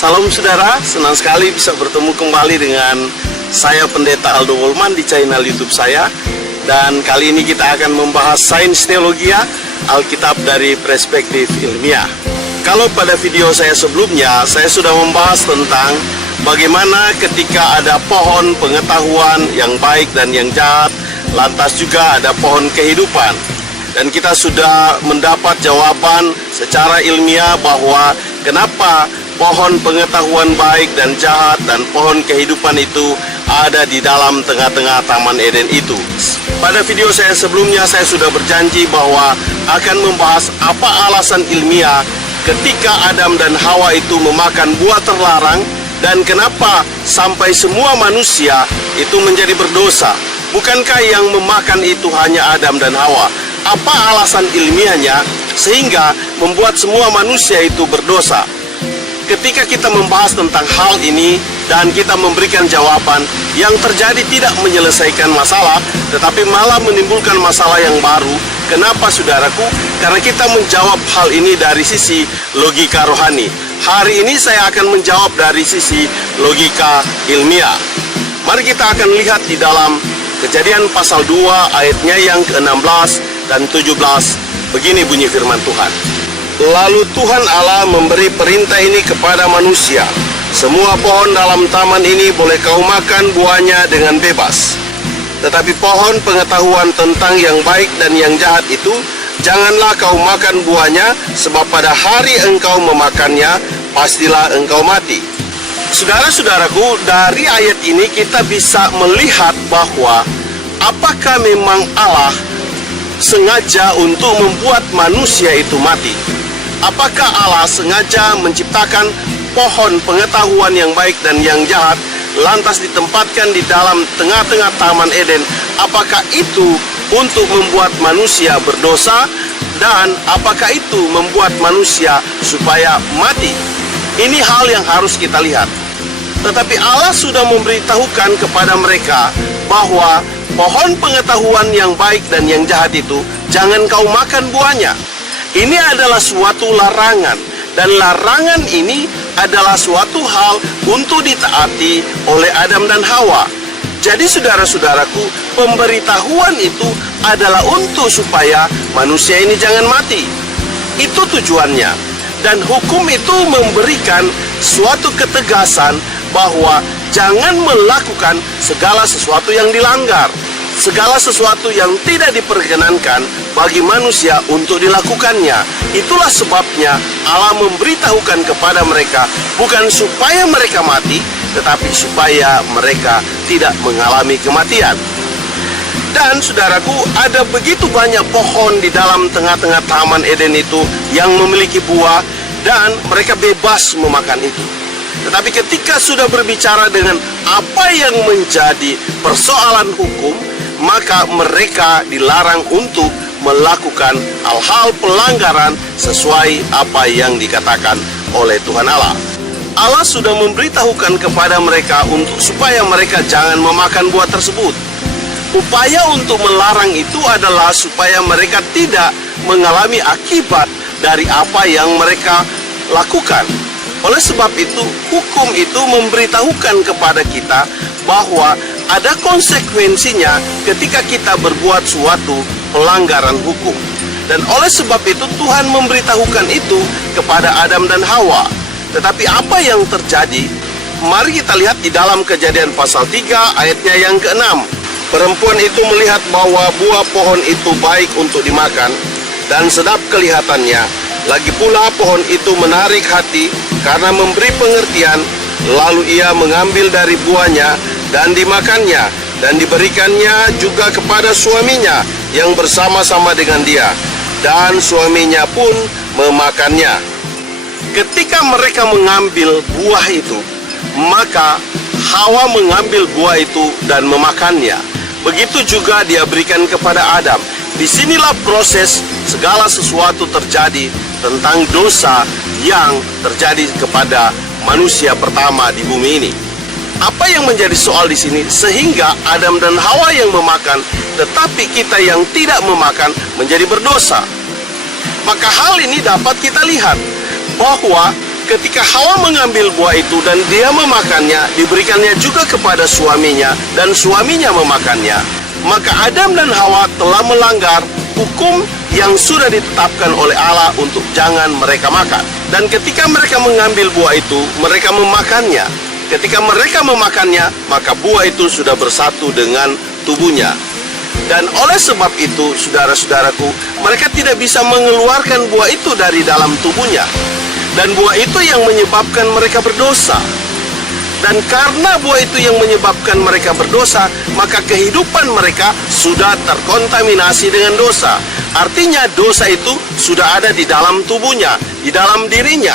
Salam saudara, senang sekali bisa bertemu kembali dengan saya Pendeta Aldo Wolman di channel YouTube saya. Dan kali ini kita akan membahas sains teologia, Alkitab dari perspektif ilmiah. Kalau pada video saya sebelumnya, saya sudah membahas tentang bagaimana ketika ada pohon pengetahuan yang baik dan yang jahat, lantas juga ada pohon kehidupan. Dan kita sudah mendapat jawaban secara ilmiah bahwa kenapa pohon pengetahuan baik dan jahat dan pohon kehidupan itu ada di dalam tengah-tengah Taman Eden itu. Pada video saya sebelumnya, saya sudah berjanji bahwa akan membahas apa alasan ilmiah ketika Adam dan Hawa itu memakan buah terlarang, dan kenapa sampai semua manusia itu menjadi berdosa. Bukankah yang memakan itu hanya Adam dan Hawa? Apa alasan ilmiahnya sehingga membuat semua manusia itu berdosa? Ketika kita membahas tentang hal ini dan kita memberikan jawaban, yang terjadi tidak menyelesaikan masalah, tetapi malah menimbulkan masalah yang baru. Kenapa saudaraku? Karena kita menjawab hal ini dari sisi logika rohani. Hari ini saya akan menjawab dari sisi logika ilmiah. Mari kita akan lihat di dalam Kejadian pasal 2 ayatnya yang ke-16 dan 17. Begini bunyi firman Tuhan. Lalu Tuhan Allah memberi perintah ini kepada manusia. Semua pohon dalam taman ini boleh kau makan buahnya dengan bebas. Tetapi pohon pengetahuan tentang yang baik dan yang jahat itu, janganlah kau makan buahnya, sebab pada hari engkau memakannya, pastilah engkau mati. Saudara-saudaraku, dari ayat ini kita bisa melihat bahwa apakah memang Allah sengaja untuk membuat manusia itu mati? Apakah Allah sengaja menciptakan pohon pengetahuan yang baik dan yang jahat, lantas ditempatkan di dalam tengah-tengah Taman Eden? Apakah itu untuk membuat manusia berdosa? Dan apakah itu membuat manusia supaya mati? Ini hal yang harus kita lihat. Tetapi Allah sudah memberitahukan kepada mereka bahwa pohon pengetahuan yang baik dan yang jahat itu jangan kau makan buahnya. Ini adalah suatu larangan, dan larangan ini adalah suatu hal untuk ditaati oleh Adam dan Hawa. Jadi saudara-saudaraku, pemberitahuan itu adalah untuk supaya manusia ini jangan mati. Itu tujuannya. Dan hukum itu memberikan suatu ketegasan bahwa jangan melakukan segala sesuatu yang dilanggar, segala sesuatu yang tidak diperkenankan bagi manusia untuk dilakukannya. Itulah sebabnya Allah memberitahukan kepada mereka, bukan supaya mereka mati, tetapi supaya mereka tidak mengalami kematian. Dan saudaraku, ada begitu banyak pohon di dalam tengah-tengah Taman Eden itu yang memiliki buah, dan mereka bebas memakan itu. Tetapi ketika sudah berbicara dengan apa yang menjadi persoalan hukum, maka mereka dilarang untuk melakukan hal-hal pelanggaran sesuai apa yang dikatakan oleh Tuhan Allah. Allah sudah memberitahukan kepada mereka supaya mereka jangan memakan buah tersebut. Upaya untuk melarang itu adalah supaya mereka tidak mengalami akibat dari apa yang mereka lakukan. Oleh sebab itu, hukum itu memberitahukan kepada kita bahwa ada konsekuensinya ketika kita berbuat suatu pelanggaran hukum. Dan oleh sebab itu Tuhan memberitahukan itu kepada Adam dan Hawa. Tetapi apa yang terjadi? Mari kita lihat di dalam Kejadian pasal 3 ayatnya yang ke-6. Perempuan itu melihat bahwa buah pohon itu baik untuk dimakan dan sedap kelihatannya. Lagi pula pohon itu menarik hati karena memberi pengertian. Lalu ia mengambil dari buahnya dan dimakannya, dan diberikannya juga kepada suaminya yang bersama-sama dengan dia, dan suaminya pun memakannya. Ketika mereka mengambil buah itu, maka Hawa mengambil buah itu dan memakannya. Begitu juga dia berikan kepada Adam. Disinilah proses segala sesuatu terjadi tentang dosa yang terjadi kepada manusia pertama di bumi ini. Apa yang menjadi soal di sini? Sehingga Adam dan Hawa yang memakan, tetapi kita yang tidak memakan menjadi berdosa. Maka hal ini dapat kita lihat bahwa Ketika Hawa mengambil buah itu dan dia memakannya, diberikannya juga kepada suaminya dan suaminya memakannya. Maka Adam dan Hawa telah melanggar hukum yang sudah ditetapkan oleh Allah untuk jangan mereka makan. Dan ketika mereka mengambil buah itu, mereka memakannya. Ketika mereka memakannya, maka buah itu sudah bersatu dengan tubuhnya. Dan oleh sebab itu, saudara-saudaraku, mereka tidak bisa mengeluarkan buah itu dari dalam tubuhnya. Dan buah itu yang menyebabkan mereka berdosa. Dan karena buah itu yang menyebabkan mereka berdosa, maka kehidupan mereka sudah terkontaminasi dengan dosa. Artinya dosa itu sudah ada di dalam tubuhnya, di dalam dirinya.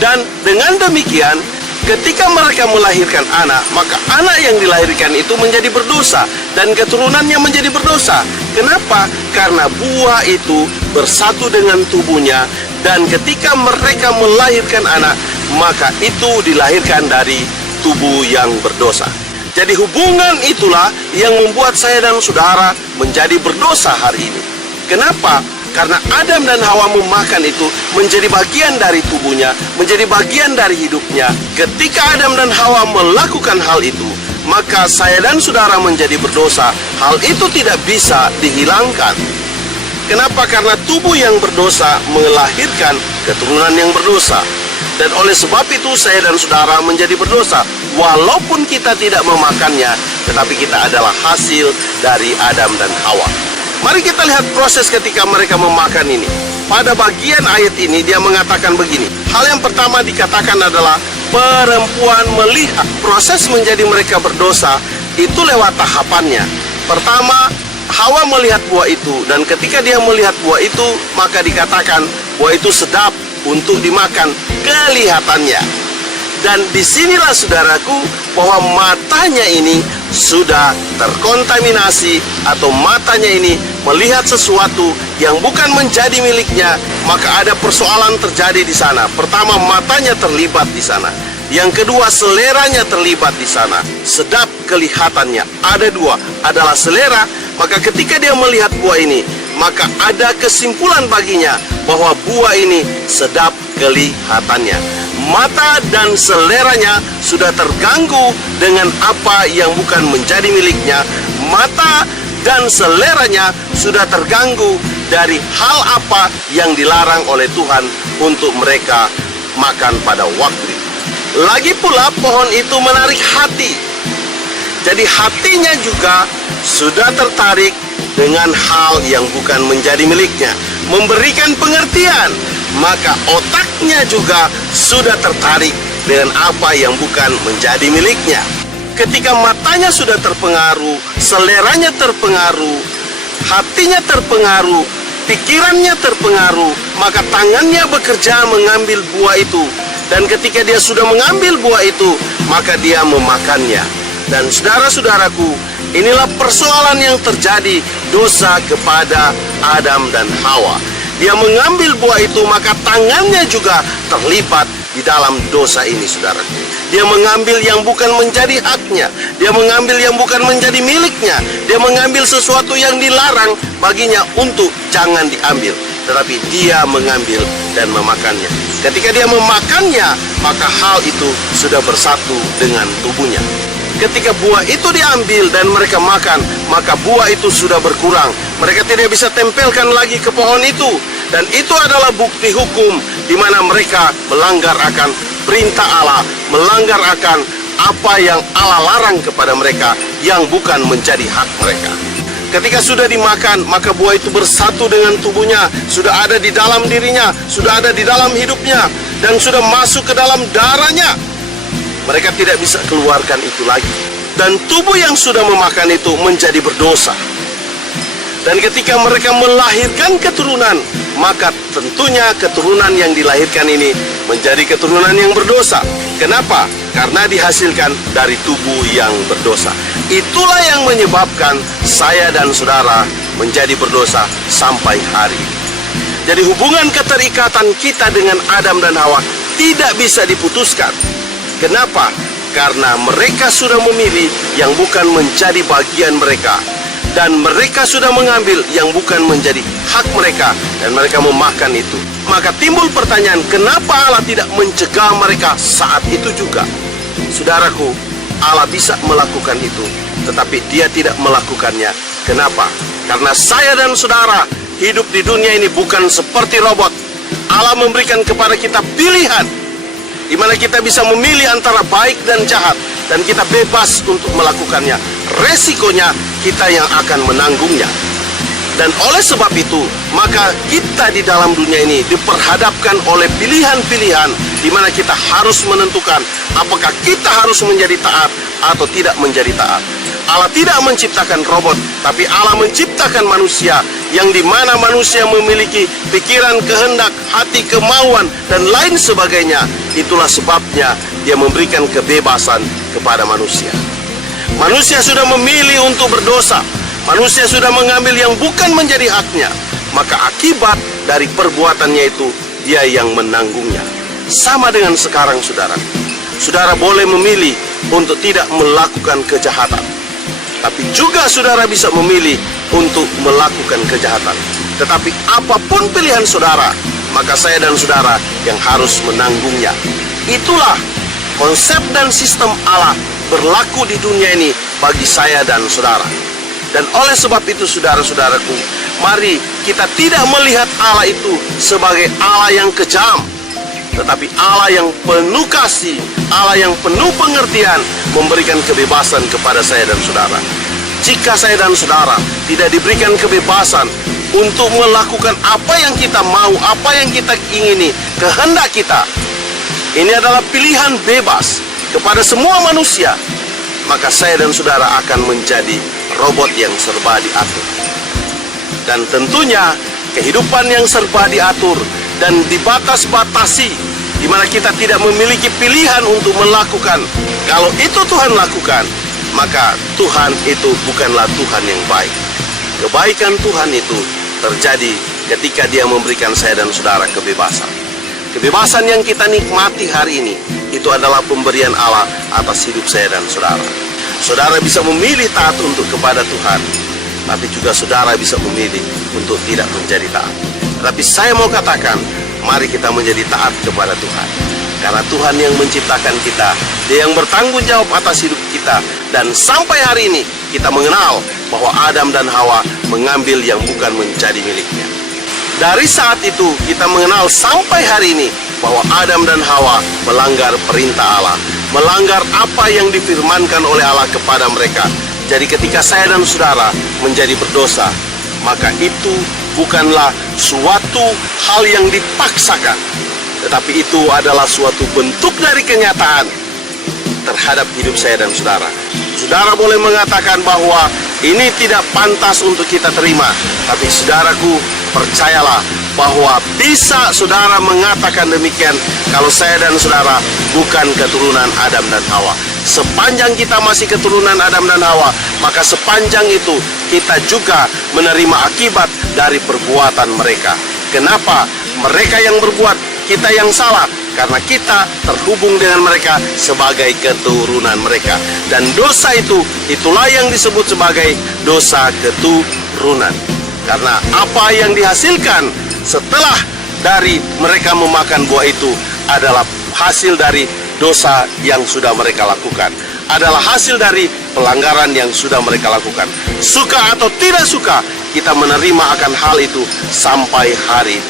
Dan dengan demikian, ketika mereka melahirkan anak, maka anak yang dilahirkan itu menjadi berdosa dan keturunannya menjadi berdosa. Kenapa? Karena buah itu bersatu dengan tubuhnya, dan ketika mereka melahirkan anak, maka itu dilahirkan dari tubuh yang berdosa. Jadi hubungan itulah yang membuat saya dan saudara menjadi berdosa hari ini. Kenapa? Karena Adam dan Hawa memakan itu menjadi bagian dari tubuhnya, menjadi bagian dari hidupnya. Ketika Adam dan Hawa melakukan hal itu, maka saya dan saudara menjadi berdosa. Hal itu tidak bisa dihilangkan. Kenapa? Karena tubuh yang berdosa melahirkan keturunan yang berdosa. Dan oleh sebab itu saya dan saudara menjadi berdosa. Walaupun kita tidak memakannya, tetapi kita adalah hasil dari Adam dan Hawa. Mari kita lihat proses ketika mereka memakan ini. Pada bagian ayat ini dia mengatakan begini. Hal yang pertama dikatakan adalah perempuan melihat. Proses menjadi mereka berdosa itu lewat tahapannya. Pertama, Hawa melihat buah itu, dan ketika dia melihat buah itu, maka dikatakan buah itu sedap untuk dimakan kelihatannya. Dan disinilah saudaraku bahwa matanya ini sudah terkontaminasi, atau matanya ini melihat sesuatu yang bukan menjadi miliknya. Maka ada persoalan terjadi di sana. Pertama, matanya terlibat di sana. Yang kedua, seleranya terlibat di sana. Sedap kelihatannya. Ada dua, adalah selera. Maka ketika dia melihat buah ini, maka ada kesimpulan baginya bahwa buah ini sedap kelihatannya. Mata dan seleranya sudah terganggu dengan apa yang bukan menjadi miliknya. Mata dan seleranya sudah terganggu dari hal apa yang dilarang oleh Tuhan untuk mereka makan pada waktu itu. Lagi pula pohon itu menarik hati. Jadi hatinya juga sudah tertarik dengan hal yang bukan menjadi miliknya, memberikan pengertian. Maka otaknya juga sudah tertarik dengan apa yang bukan menjadi miliknya. Ketika matanya sudah terpengaruh, seleranya terpengaruh, hatinya terpengaruh, pikirannya terpengaruh, maka tangannya bekerja mengambil buah itu. Dan ketika dia sudah mengambil buah itu, maka dia memakannya. Dan saudara-saudaraku, inilah persoalan yang terjadi dosa kepada Adam dan Hawa. Dia mengambil buah itu, maka tangannya juga terlibat di dalam dosa ini, saudaraku. Dia mengambil yang bukan menjadi haknya. Dia mengambil yang bukan menjadi miliknya. Dia mengambil sesuatu yang dilarang baginya untuk jangan diambil. Tetapi dia mengambil dan memakannya. Ketika dia memakannya, maka hal itu sudah bersatu dengan tubuhnya. Ketika buah itu diambil dan mereka makan, maka buah itu sudah berkurang. Mereka tidak bisa tempelkan lagi ke pohon itu. Dan itu adalah bukti hukum di mana mereka melanggar akan perintah Allah, melanggar akan apa yang Allah larang kepada mereka yang bukan menjadi hak mereka. Ketika sudah dimakan, maka buah itu bersatu dengan tubuhnya, sudah ada di dalam dirinya, sudah ada di dalam hidupnya, dan sudah masuk ke dalam darahnya. Mereka tidak bisa keluarkan itu lagi. Dan tubuh yang sudah memakan itu menjadi berdosa. Dan ketika mereka melahirkan keturunan, maka tentunya keturunan yang dilahirkan ini menjadi keturunan yang berdosa. Kenapa? Karena dihasilkan dari tubuh yang berdosa. Itulah yang menyebabkan saya dan saudara menjadi berdosa sampai hari ini. Jadi hubungan keterikatan kita dengan Adam dan Hawa tidak bisa diputuskan. Kenapa? Karena mereka sudah memilih yang bukan menjadi bagian mereka, dan mereka sudah mengambil yang bukan menjadi hak mereka, dan mereka memakan itu. maka timbul pertanyaan, kenapa Allah tidak mencegah mereka saat itu juga? Saudaraku, Allah bisa melakukan itu, tetapi Dia tidak melakukannya. Kenapa? Karena saya dan saudara hidup di dunia ini bukan seperti robot. Allah memberikan kepada kita pilihan, di mana kita bisa memilih antara baik dan jahat, dan kita bebas untuk melakukannya. Resikonya kita yang akan menanggungnya. Dan oleh sebab itu, maka kita di dalam dunia ini diperhadapkan oleh pilihan-pilihan di mana kita harus menentukan apakah kita harus menjadi taat atau tidak menjadi taat. Allah tidak menciptakan robot, tapi Allah menciptakan manusia, yang di mana manusia memiliki pikiran, kehendak, hati, kemauan, dan lain sebagainya. Itulah sebabnya Dia memberikan kebebasan kepada manusia. Manusia sudah memilih untuk berdosa. Manusia sudah mengambil yang bukan menjadi haknya, maka akibat dari perbuatannya itu dia yang menanggungnya. Sama dengan sekarang, saudara. Saudara boleh memilih untuk tidak melakukan kejahatan, tapi juga saudara bisa memilih untuk melakukan kejahatan. Tetapi apapun pilihan saudara, maka saya dan saudara yang harus menanggungnya. Itulah konsep dan sistem Allah berlaku di dunia ini bagi saya dan saudara. Dan oleh sebab itu, saudara-saudaraku, mari kita tidak melihat Allah itu sebagai Allah yang kejam, tetapi Allah yang penuh kasih, Allah yang penuh pengertian, memberikan kebebasan kepada saya dan saudara. Jika saya dan saudara tidak diberikan kebebasan untuk melakukan apa yang kita mau, apa yang kita ingini, kehendak kita, ini adalah pilihan bebas kepada semua manusia, maka saya dan saudara akan menjadi robot yang serba diatur. Dan tentunya kehidupan yang serba diatur dan dibatas-batasi, di mana kita tidak memiliki pilihan untuk melakukan. Kalau itu Tuhan lakukan, maka Tuhan itu bukanlah Tuhan yang baik. Kebaikan Tuhan itu terjadi ketika Dia memberikan saya dan saudara kebebasan. Kebebasan yang kita nikmati hari ini, itu adalah pemberian Allah atas hidup saya dan saudara. Saudara bisa memilih taat untuk kepada Tuhan, tapi juga saudara bisa memilih untuk tidak menjadi taat. Tapi saya mau katakan, mari kita menjadi taat kepada Tuhan. Karena Tuhan yang menciptakan kita, Dia yang bertanggung jawab atas hidup kita. Dan sampai hari ini kita mengenal bahwa Adam dan Hawa mengambil yang bukan menjadi miliknya. Dari saat itu kita mengenal sampai hari ini bahwa Adam dan Hawa melanggar perintah Allah, melanggar apa yang difirmankan oleh Allah kepada mereka. Jadi ketika saya dan saudara menjadi berdosa, maka itu bukanlah suatu hal yang dipaksakan, tetapi itu adalah suatu bentuk dari kenyataan terhadap hidup saya dan saudara. Saudara boleh mengatakan bahwa ini tidak pantas untuk kita terima, tapi saudaraku, percayalah bahwa bisa saudara mengatakan demikian kalau saya dan saudara bukan keturunan Adam dan Hawa. Sepanjang kita masih keturunan Adam dan Hawa, maka sepanjang itu kita juga menerima akibat dari perbuatan mereka. Kenapa? Mereka yang berbuat, kita yang salah, karena kita terhubung dengan mereka sebagai keturunan mereka. Dan dosa itu, itulah yang disebut sebagai dosa keturunan. Karena apa yang dihasilkan setelah dari mereka memakan buah itu adalah hasil dari dosa yang sudah mereka lakukan, adalah hasil dari pelanggaran yang sudah mereka lakukan. Suka atau tidak suka, kita menerima akan hal itu sampai hari.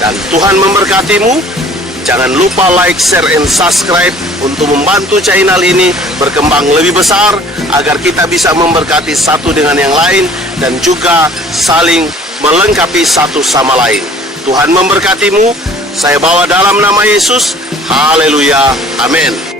Dan Tuhan memberkatimu. Jangan lupa like, share, and subscribe untuk membantu channel ini berkembang lebih besar, agar kita bisa memberkati satu dengan yang lain dan juga saling melengkapi satu sama lain. Tuhan memberkatimu. Saya bawa dalam nama Yesus. Haleluya. Amin.